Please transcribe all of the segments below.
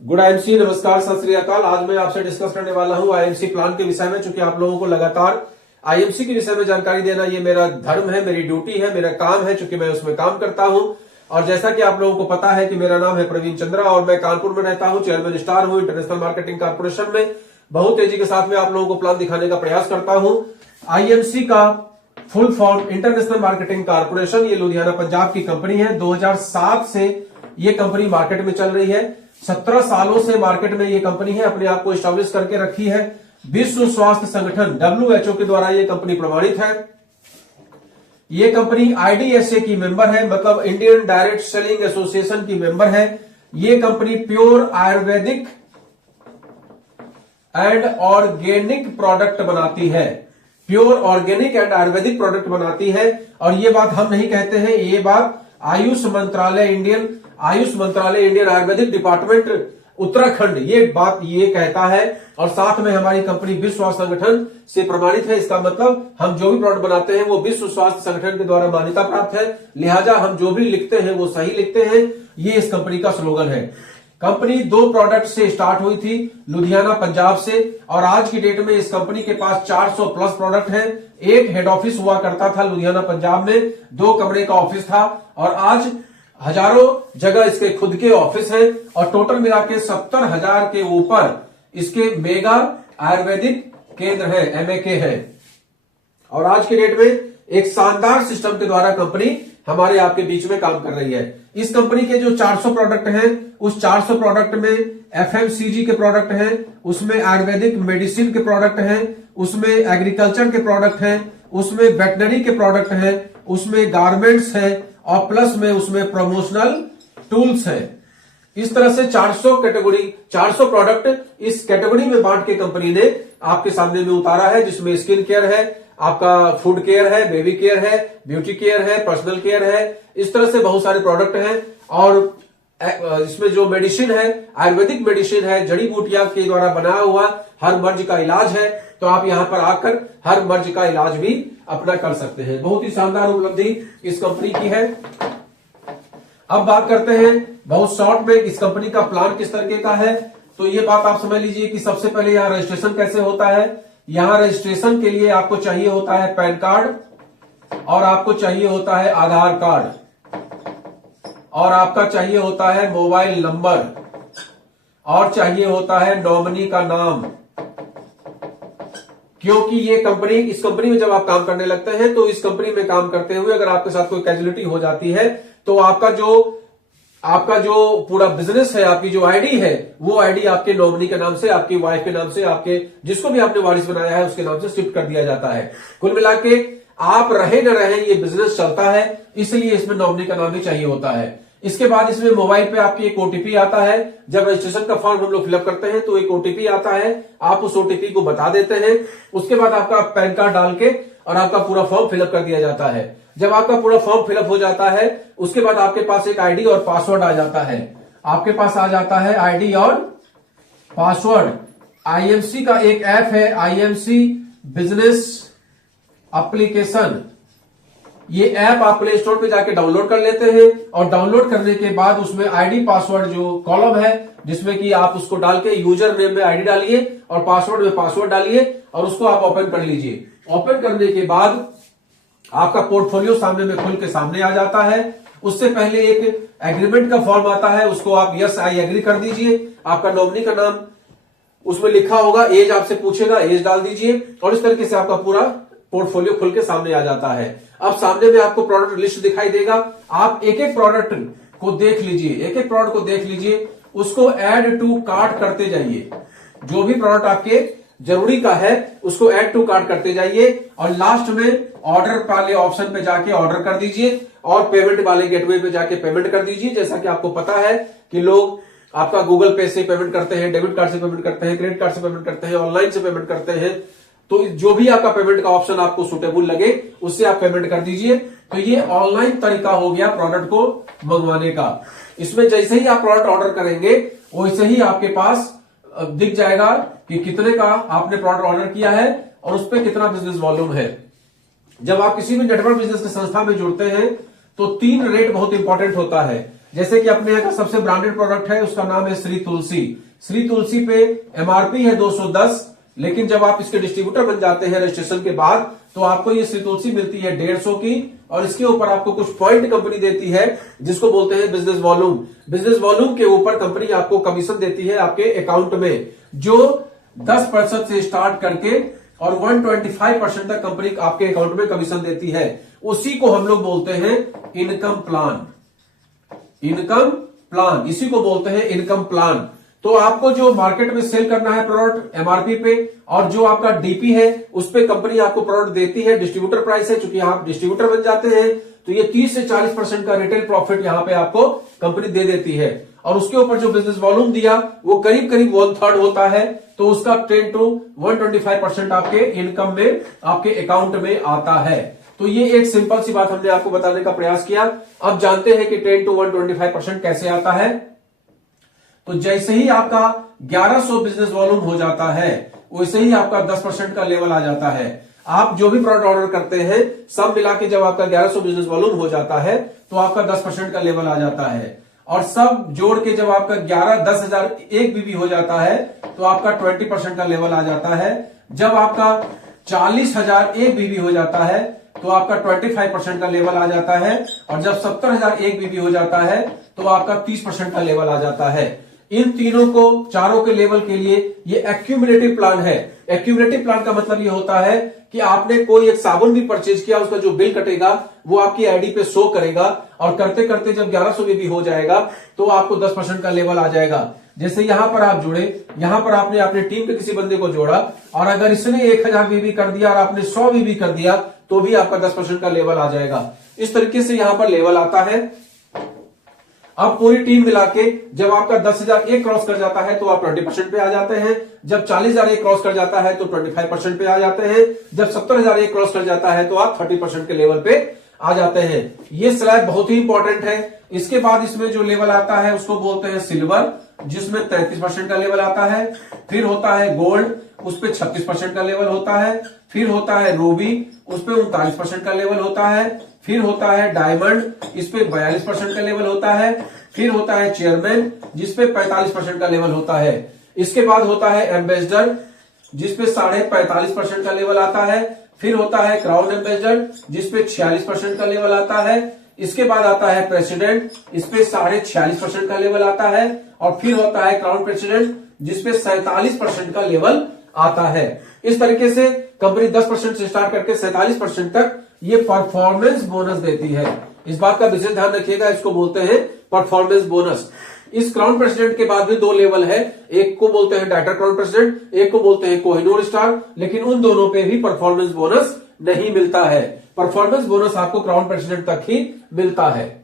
Good IMC, नमस्कार, सत श्री अकाल। आज मैं आपसे डिस्कस करने वाला हूं आईएमसी प्लान के विषय में। चूंकि आप लोगों को लगातार आईएमसी के विषय में जानकारी देना ये मेरा धर्म है, मेरी ड्यूटी है, मेरा काम है, चूंकि मैं उसमें काम करता हूं। और जैसा कि आप लोगों को पता है कि मेरा नाम है प्रवीण चंद्रा और मैं कानपुर में रहता हूं, चेयरमैन स्टार हूं इंटरनेशनल मार्केटिंग कॉर्पोरेशन में। बहुत तेजी के साथ में आप लोगों को प्लान दिखाने का प्रयास करता हूं। आईएमसी का full form international marketing corporation, ये लुधियाना पंजाब की कंपनी है। 2007 से ये कंपनी मार्केट में चल रही है। 17 सालों से मार्केट में ये कंपनी है, अपने आप को स्टैब्लिश करके रखी है। विश्व स्वास्थ्य संगठन WHO के द्वारा ये कंपनी प्रमाणित है। ये कंपनी IDSA की मेंबर है, मतलब इंडियन डायरेक्ट सेलिंग एसोसिएशन की मेंबर है। ये company pure Ayurvedic and organic product बनाती है। Pure organic and Ayurvedic product बनाती है। और ये बात हम नहीं कहते हैं, ये बात आयुष मंत्रालय इंडियन आयुर्वेदिक डिपार्टमेंट उत्तराखंड ये कहता है। और साथ में हमारी कंपनी विश्व स्वास्थ्य संगठन से प्रमाणित है। इसका मतलब हम जो भी प्रोडक्ट बनाते हैं वो विश्व स्वास्थ्य संगठन के द्वारा मान्यता प्राप्त है, लिहाजा हम जो भी लिखते हैं वो सही लिखते हैं। ये इस कंपनी का स्लोगन है। कंपनी 2 प्रोडक्ट से स्टार्ट हुई थी, लुधियाना पंजाब से, और आज की डेट में इस कंपनी के पास 400 प्लस प्रोडक्ट हैं। एक हेड ऑफिस हुआ करता था लुधियाना पंजाब में, 2 कमरे का ऑफिस था, और आज हजारों जगह इसके खुद के ऑफिस हैं। और टोटल मिला के 70,000 के ऊपर इसके मेगा आयुर्वेदिक केंद्र है, MAK है। और आज की डेट में एक शानदार सिस्टम के द्वारा कंपनी हमारे आपके बीच में काम कर रही है। इस कंपनी के जो 400 प्रोडक्ट हैं, उस 400 प्रोडक्ट में FMCG के प्रोडक्ट हैं, उसमें आयुर्वेदिक मेडिसिन के प्रोडक्ट हैं, उसमें एग्रीकल्चर के प्रोडक्ट हैं, उसमें वेटनरी के प्रोडक्ट हैं, उसमें गारमेंट्स हैं, और प्लस में उसमें प्रमोशनल टूल्स हैं। इस तरह से 400 प्रोडक्ट इस कैटेगरी में बांट के कंपनी ने आपके सामने में उतारा है, जिसमें स्किन केयर है, आपका फूड केयर है, बेबी केयर है, ब्यूटी केयर है, पर्सनल केयर है। इस तरह से बहुत सारे प्रोडक्ट हैं। और इसमें जो मेडिसिन है, आयुर्वेदिक मेडिसिन है, जड़ी बूटियां के द्वारा बनाया हुआ हर मर्ज का इलाज है। तो आप यहां पर आकर हर मर्ज का इलाज भी अपना कर सकते हैं। बहुत ही शानदार उपलब्धि इस कंपनी की है। अब बात करते हैं बहुत शॉर्ट में इस कंपनी का प्लान किस तरीके का है। तो ये बात आप समझ लीजिए कि सबसे पहले यहां रजिस्ट्रेशन कैसे होता है। यहां रजिस्ट्रेशन के लिए आपको चाहिए होता है पैन कार्ड, और आपको चाहिए होता है आधार कार्ड, और आपका चाहिए होता है मोबाइल नंबर, और चाहिए होता है नॉमिनी का नाम। क्योंकि इस कंपनी में जब आप काम करने लगते हैं तो इस कंपनी में काम करते हुए अगर आपके साथ कोई कैजुअलिटी हो जाती है तो आपका जो पूरा बिजनेस है, आपकी जो आईडी है, वो आईडी आपके नॉमिनी के नाम से, आपकी वाइफ के नाम से, आपके जिसको भी आपने वारिस बनाया है उसके नाम से शिफ्ट कर दिया जाता है। कुल मिला के आप रहे न रहे ये बिजनेस चलता है, इसलिए इसमें नॉमिनी का नाम भी चाहिए होता है। इसके बाद इसमें मोबाइल पे आपकी एक OTP आता है। जब रजिस्ट्रेशन का फॉर्म हम लोग फिलअप करते हैं तो एक OTP आता है, आप उस OTP को बता देते हैं। उसके बाद आपका पैन कार्ड डाल के और आपका पूरा फॉर्म फिलअप कर दिया जाता है। जब आपका पूरा फॉर्म फिलअप हो जाता है उसके बाद आपके पास एक ID और पासवर्ड आ जाता है। आपके पास आ जाता है ID और पासवर्ड। IMC का एक ऐप है, IMC बिजनेस एप्लीकेशन। ये ऐप आप प्ले स्टोर पे जाके डाउनलोड कर लेते हैं, और डाउनलोड करने के बाद उसमें ID पासवर्ड जो कॉलम है, जिसमें कि आप उसको डाल के यूजर नेम में ID डालिए और पासवर्ड में पासवर्ड डालिए, और उसको आप ओपन कर लीजिए। ओपन करने के बाद आपका पोर्टफोलियो सामने में खुल के सामने आ जाता है। उससे पहले एक एग्रीमेंट का फॉर्म आता है, उसको आप यस आई एग्री कर दीजिए। आपका नॉमिनी का नाम उसमें लिखा होगा, एज आपसे पूछेगा, एज डाल दीजिए, और इस तरीके से आपका पूरा पोर्टफोलियो खुल के सामने आ जाता है। अब सामने में आपको प्रोडक्ट लिस्ट दिखाई देगा। आप एक एक प्रोडक्ट को देख लीजिए, उसको ऐड टू कार्ट करते जाइए। जो भी प्रोडक्ट आपके जरूरी का है उसको ऐड टू कार्ट करते जाइए, और लास्ट में ऑर्डर वाले ऑप्शन पे जाके ऑर्डर कर दीजिए, और पेमेंट वाले गेटवे पे जाके पेमेंट कर दीजिए। जैसा कि आपको पता है कि लोग आपका गूगल पे से पेमेंट करते हैं, डेबिट कार्ड से पेमेंट करते हैं, क्रेडिट कार्ड से पेमेंट करते हैं, ऑनलाइन से पेमेंट करते हैं। तो जो भी आपका पेमेंट का ऑप्शन आपको सुटेबल लगे उससे आप पेमेंट कर दीजिए। तो ये ऑनलाइन तरीका हो गया प्रोडक्ट को मंगवाने का। इसमें जैसे ही आप प्रोडक्ट ऑर्डर करेंगे वैसे ही आपके पास दिख जाएगा कि कितने का आपने प्रोडक्ट ऑर्डर किया है और उस पर कितना बिजनेस वॉल्यूम है। जब आप किसी भी नेटवर्क बिजनेस की संस्था में जुड़ते हैं तो 3 रेट बहुत इंपॉर्टेंट होता है। जैसे कि अपने यहाँ का सबसे ब्रांडेड प्रोडक्ट है, उसका नाम है श्री तुलसी। श्री तुलसी पे एमआरपी है 210, लेकिन जब आप इसके डिस्ट्रीब्यूटर बन जाते हैं रजिस्ट्रेशन के बाद, तो आपको ये श्री तुलसी मिलती है 150 की, और इसके ऊपर आपको कुछ पॉइंट कंपनी देती है जिसको बोलते हैं बिजनेस वॉल्यूम। बिजनेस वॉल्यूम के ऊपर कंपनी आपको कमीशन देती है आपके अकाउंट में, जो 10% से स्टार्ट करके और 125% तक कंपनी आपके अकाउंट में कमीशन देती है। उसी को हम लोग बोलते हैं इनकम प्लान। इनकम प्लान, इसी को बोलते हैं इनकम प्लान। तो आपको जो मार्केट में सेल करना है प्रोडक्ट एमआरपी पे, और जो आपका डीपी है उस पे कंपनी आपको प्रोडक्ट देती है, डिस्ट्रीब्यूटर प्राइस है, चूंकि आप डिस्ट्रीब्यूटर बन जाते हैं तो ये 30 से 40% का रिटेल प्रॉफिट यहां पे आपको कंपनी दे देती है। और उसके ऊपर जो बिजनेस वॉल्यूम दिया वो करीब करीब 1/3 होता है, तो उसका 10 to 125% आपके इनकम में, आपके अकाउंट में आता है। तो ये एक सिंपल सी बात हमने आपको बताने का प्रयास किया। अब जानते हैं कि 10 to 125% कैसे आता है। तो जैसे ही आपका 1100 बिजनेस वॉल्यूम हो जाता है, वैसे ही आपका 10% का लेवल आ जाता है। आप जो भी प्रोडक्ट ऑर्डर करते हैं सब मिला के जब आपका 1100 बिजनेस वॉल्यूम हो जाता है तो आपका 10% का लेवल आ जाता है, और सब जोड़ के जब आपका 10,001 बीबी हो जाता है तो आपका 20% का लेवल आ जाता है। जब आपका 40,001 बीबी हो जाता है तो आपका 25% का लेवल आ जाता है, और जब 70,001 बीबी हो जाता है तो आपका 30% का लेवल आ जाता है। इन तीनों को, चारों के लेवल के लिए ये एक्यूमुलेटिव प्लान है। एक्यूमुलेटिव प्लान का मतलब ये होता है कि आपने कोई एक साबुन भी परचेज किया, उसका जो बिल कटेगा वो आपकी आईडी पे शो करेगा, और करते करते जब 1100 बीबी हो जाएगा तो आपको 10% का लेवल आ जाएगा। जैसे यहां पर आप जुड़े, यहां पर आपने अपने टीम के किसी बंदे को जोड़ा, और अगर इसने 1000 बीबी कर दिया और आपने 100 बीबी कर दिया तो भी आपका 10% का लेवल आ जाएगा। इस तरीके से यहां पर लेवल आता है। अब पूरी टीम मिला के जब आपका 10,001 क्रॉस कर जाता है तो आप 20% पे आ जाते हैं, जब 40,001 क्रॉस कर जाता है तो 25% पे आ जाते हैं, जब 70,001 क्रॉस कर जाता है तो आप 30% के लेवल पे आ जाते हैं। ये स्लैब बहुत ही इंपॉर्टेंट है। इसके बाद इसमें जो लेवल आता है उसको बोलते हैं सिल्वर, जिसमें 33% का लेवल आता है। फिर होता है गोल्ड, उस पर 36% का लेवल होता है। फिर होता है रूबी, उस पर 39% का लेवल होता है। फिर होता है डायमंड, इस पे 42% का लेवल होता है। फिर होता है चेयरमैन, जिसपे 45% का लेवल होता है। इसके बाद होता है एम्बेसडर, जिसपे 45.5% का लेवल आता है। फिर होता है क्राउन एम्बेसडर, जिसपे 46% का लेवल आता है। इसके बाद आता है प्रेसिडेंट, इस पे 46.5% का लेवल आता है। और फिर होता है क्राउन प्रेसिडेंट, जिसपे 47% का लेवल आता है। इस तरीके से कंपनी 10% से स्टार्ट करके 47% तक ये परफॉर्मेंस बोनस देती है। इस बात का विशेष ध्यान रखिएगा, इसको बोलते हैं परफॉर्मेंस बोनस। इस क्राउन प्रेसिडेंट के बाद भी 2 लेवल है, एक को बोलते हैं डायरेक्टर क्राउन प्रेसिडेंट, एक को बोलते हैं कोहिनूर स्टार, लेकिन उन दोनों पे भी परफॉर्मेंस बोनस नहीं मिलता है। परफॉर्मेंस बोनस आपको क्राउन प्रेसिडेंट तक ही मिलता है।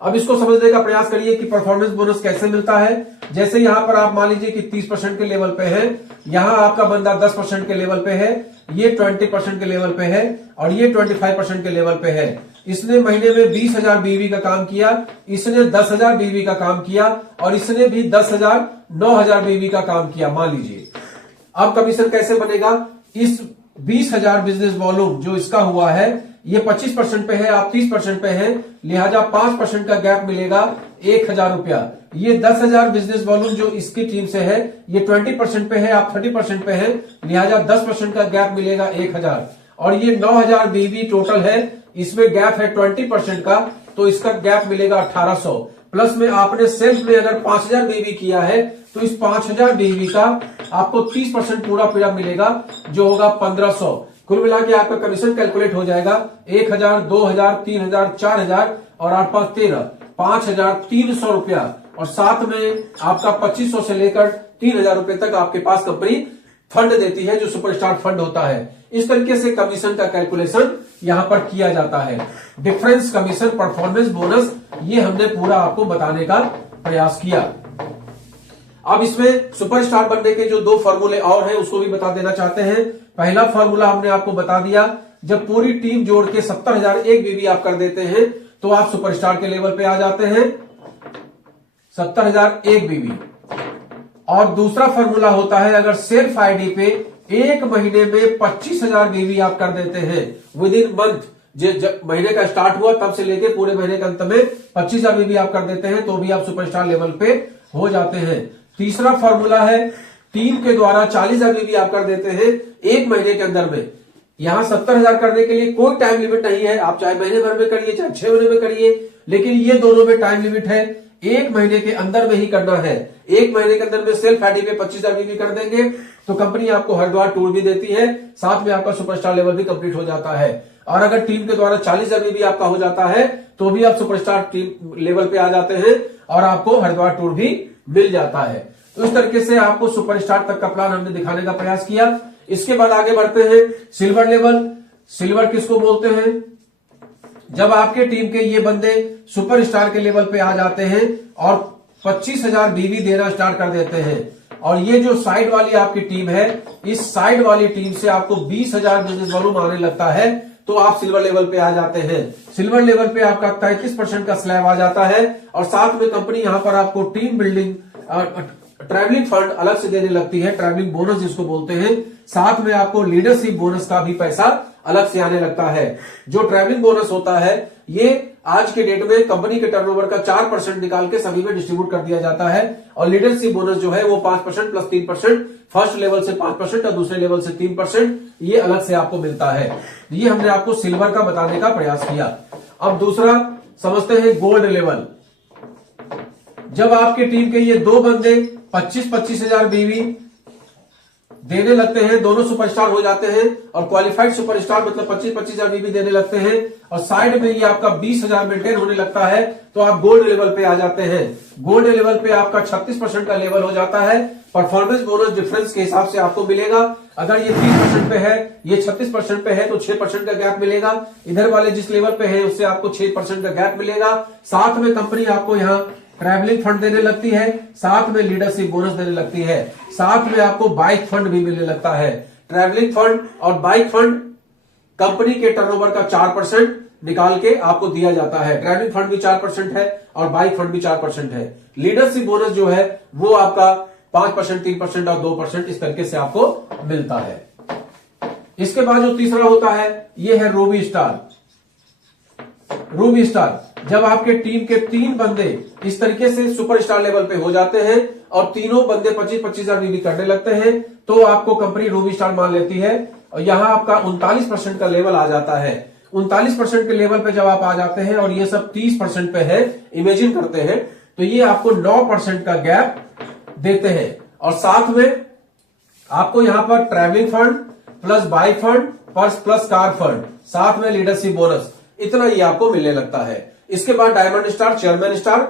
अब इसको समझने का प्रयास करिए कि परफॉर्मेंस बोनस कैसे मिलता है। जैसे यहां पर आप मान लीजिए कि 30% के लेवल पे है, यहां आपका बंदा 10% के लेवल पे है, ये 20% के लेवल पे है, और ये 25% के लेवल पे है। इसने महीने में 20,000 बीवी का काम किया, इसने 10,000 बीवी का काम किया, और इसने भी 10,000 9,000 बीवी का काम किया, मान लीजिए। अब कमीशन कैसे बनेगा? इस 20,000 बिजनेस वॉल्यूम जो इसका हुआ है, ये 25% पे है, आप 30% पे हैं, लिहाजा 5% का गैप मिलेगा 1,000 रुपया। ये 10,000 बिजनेस वॉल्यूम जो इसकी टीम से है, ये 20% पे है, आप 30% पे हैं, लिहाजा 10% का गैप मिलेगा 1,000। और ये 9,000 बीवी टोटल है, इसमें गैप है 20% का, तो इसका गैप मिलेगा 1,800। प्लस में आपने सेल्फ में अगर 5,000 बीवी किया है तो इस 5,000 बीवी का आपको 30% पूरा पीड़ा मिलेगा, जो होगा 1,500। कुल मिला के आपका कमीशन कैलकुलेट हो जाएगा 1,000, 2,000, 3,000, 4,000 और 8 5 13, 5,300 रुपया। और साथ में आपका 2,500 से लेकर 3,000 रुपए तक आपके पास कंपनी फंड देती है, जो सुपरस्टार फंड होता है। इस तरीके से कमीशन का कैलकुलेशन यहां पर किया जाता है। डिफरेंस कमीशन, परफॉर्मेंस बोनस, ये हमने पूरा आपको बताने का प्रयास किया। अब इसमें सुपरस्टार बनने के जो 2 फॉर्मूले और हैं उसको भी बता देना चाहते हैं। पहला फॉर्मूला हमने आपको बता दिया, जब पूरी टीम जोड़ के 70,001 बीवी आप कर देते हैं तो आप सुपरस्टार के लेवल पे आ जाते हैं, 70,001 बीवी। और दूसरा फॉर्मूला होता है, अगर सेल्फ आईडी पे 1 महीने में 25,000 बीवी आप कर देते हैं विद इन मंथ, जब महीने का स्टार्ट हुआ तब से लेके पूरे महीने के अंत में 25,000 बीवी आप कर देते हैं तो भी आप सुपरस्टार लेवल पे हो जाते हैं। तीसरा फॉर्मूला है, टीम के द्वारा 40,000 बीवी आप कर देते हैं एक महीने के अंदर में। यहां 70,000 करने के लिए कोई टाइम लिमिट नहीं है, आप चाहे महीने भर में करिए चाहे 6 महीने में करिए, लेकिन ये दोनों में टाइम लिमिट है, एक महीने के अंदर में ही करना है। एक महीने के अंदर में सेल्फ आईडी पे 25,000 बीवी कर देंगे तो कंपनी आपको हरिद्वार टूर भी देती है, साथ में आपका सुपरस्टार लेवल भी कंप्लीट हो जाता है। और अगर टीम के द्वारा 40,000 बीवी आपका हो जाता है तो भी आप सुपरस्टार टीम लेवल पे आ जाते हैं और आपको हरिद्वार टूर भी मिल जाता है। तो इस तरीके से आपको सुपरस्टार तक का प्लान हमने दिखाने का प्रयास किया। इसके बाद आगे बढ़ते हैं सिल्वर लेवल। सिल्वर किसको बोलते हैं? जब आपके टीम के ये बंदे सुपरस्टार के लेवल पे आ जाते हैं और 25,000 बीवी देना स्टार्ट कर देते हैं, और ये जो साइड वाली आपकी टीम है, इस साइड वाली टीम से आपको 20,000 बिजनेस वॉल्यूम आने लगता है तो आप सिल्वर लेवल पे आ जाते हैं। सिल्वर लेवल पे आपका 33% का स्लैब आ जाता है और साथ में कंपनी यहां पर आपको टीम बिल्डिंग ट्रैवलिंग फंड अलग से देने लगती है, ट्रैवलिंग बोनस जिसको बोलते हैं। साथ में आपको लीडरशिप बोनस का भी पैसा अलग से आने लगता है। जो ट्रैवलिंग बोनस होता है ये आज के डेट में कंपनी के टर्नओवर का 4% निकाल के सभी में डिस्ट्रीब्यूट कर दिया जाता है, और लीडरशिप बोनस जो है वो 5% प्लस 3%, फर्स्ट लेवल से 5% और दूसरे लेवल से 3% ये अलग से आपको मिलता है। ये हमने आपको सिल्वर का बताने का प्रयास किया। अब दूसरा समझते हैं गोल्ड लेवल। जब आपकी टीम के ये दो बंदे 25,000 बीवी देने लगते हैं, दोनों सुपरस्टार हो जाते हैं और क्वालिफाइड सुपरस्टार मतलब 25,000 बीवी देने लगते हैं और साइड में ये आपका 20,000 मेंटेन होने लगता है तो आप गोल्ड लेवल पे आ जाते हैं। गोल्ड लेवल पे आपका 36% का लेवल हो जाता है। परफॉर्मेंस बोनस डिफरेंस के हिसाब से आपको मिलेगा। अगर ये 30% पे है, ये 36% पे है तो 6% का गैप मिलेगा। इधर वाले जिस लेवल पे है उससे आपको 6% का गैप मिलेगा। साथ में कंपनी आपको यहाँ ट्रैवलिंग फंड देने लगती है, साथ में लीडरशिप बोनस देने लगती है, साथ में आपको बाइक फंड भी मिलने लगता है। ट्रैवलिंग फंड और बाइक फंड कंपनी के टर्नओवर का 4% निकाल के आपको दिया जाता है। ट्रैवलिंग फंड भी 4% है और बाइक फंड भी 4% है। लीडरशिप बोनस जो है वो आपका 5%, 3% और 2% इस तरीके से आपको मिलता है। इसके बाद जो तीसरा होता है ये है रूबी स्टार। रूबी स्टार, जब आपके टीम के 3 बंदे इस तरीके से सुपरस्टार लेवल पे हो जाते हैं और तीनों बंदे 25,000 बीवी करने लगते हैं तो आपको कंपनी रूबी स्टार मान लेती है और यहां आपका 39% का लेवल आ जाता है। 39% के लेवल पे जब आप आ जाते हैं और ये सब 30% पे है, इमेजिन करते हैं तो ये आपको 9% का गैप देते हैं। और साथ में आपको यहां पर travelling fund plus bike fund plus car fund, साथ में लीडरशिप बोनस, इतना ही आपको मिलने लगता है। इसके बाद डायमंड स्टार, चेयरमैन स्टार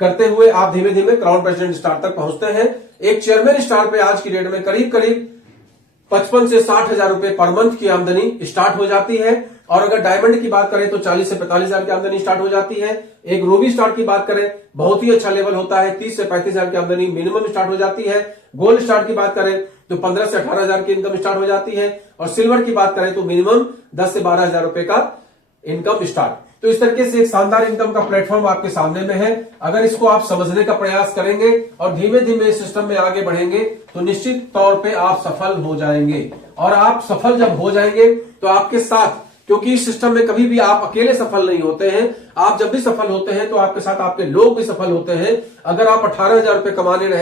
करते हुए आप धीमे धीमे क्राउन प्रेसिडेंट स्टार तक पहुंचते हैं। एक चेयरमैन स्टार पे आज की डेट में करीब करीब 55 से 60,000 रुपए पर मंथ की आमदनी स्टार्ट हो जाती है। और अगर डायमंड की बात करें तो 40 से 45,000 की आमदनी स्टार्ट हो जाती है। एक रूबी स्टार की बात करें, बहुत ही अच्छा लेवल होता है, 30 से 35,000 की आमदनी मिनिमम स्टार्ट हो जाती है। गोल्ड स्टार की बात करें तो 15 से 18,000 की इनकम स्टार्ट हो जाती है। और सिल्वर की बात करें तो मिनिमम 10 से 12,000 रुपए का इनकम स्टार्ट। तो इस तरीके से एक शानदार इनकम का प्लेटफॉर्म आपके सामने में है। अगर इसको आप समझने का प्रयास करेंगे और धीमे धीमे इस सिस्टम में आगे बढ़ेंगे तो निश्चित तौर पे आप सफल हो जाएंगे। और आप सफल जब हो जाएंगे तो आपके साथ, क्योंकि इस सिस्टम में कभी भी आप अकेले सफल नहीं होते हैं, आप जब भी सफल होते हैं तो आपके साथ आपके लोग भी सफल होते हैं। अगर आप 18,000 रुपए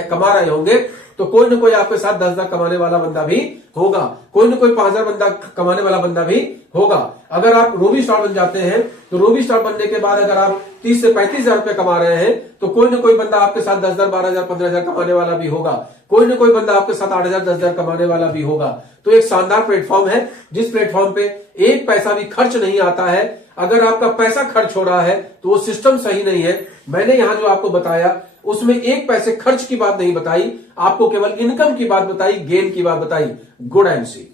कमा रहे होंगे तो कोई ना कोई आपके साथ 10,000 कमाने वाला बंदा भी होगा, कोई ना कोई 5,000 बंदा कमाने वाला बंदा भी होगा। अगर आप रूबी स्टार बन जाते हैं तो रूबी स्टार बनने के बाद अगर आप 30 से 35,000 रुपए कमा रहे हैं तो कोई ना कोई बंदा आपके साथ 10,000, 12,000, 15,000 कमाने वाला भी होगा, कोई ना कोई बंदा आपके साथ 8,000, 10,000 कमाने वाला भी होगा। तो एक शानदार प्लेटफॉर्म है जिस प्लेटफॉर्म पे एक पैसा भी खर्च नहीं आता है। अगर आपका पैसा खर्च हो रहा है तो वो सिस्टम सही नहीं है। मैंने यहां जो आपको बताया उसमें एक पैसे खर्च की बात नहीं बताई, आपको केवल इनकम की बात बताई, गेन की बात बताई। Good and C.